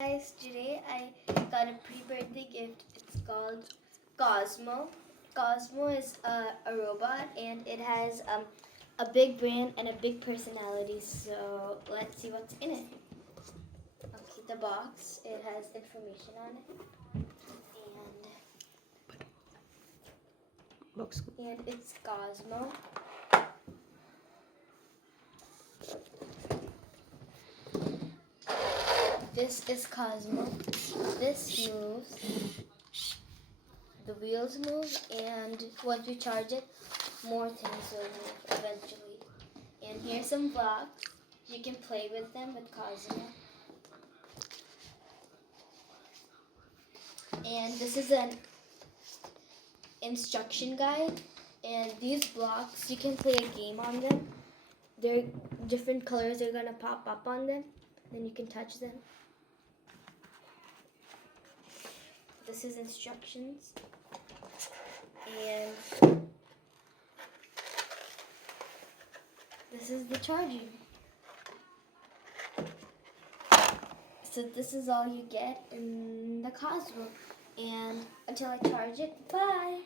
Guys, today I got a pre-birthday gift. It's called COZMO. COZMO is a robot and it has a big brain and a big personality. So let's see what's in it. Okay, the box, it has information on it. And it's COZMO. This is COZMO. This moves. The wheels move, and once you charge it, more things will move eventually. And here's some blocks. You can play with them with COZMO. And this is an instruction guide. And these blocks, you can play a game on them. They're different colors are gonna pop up on them. Then you can touch them. This is instructions. And this is the charging. So this is all you get in the COZMO. And until I charge it, bye!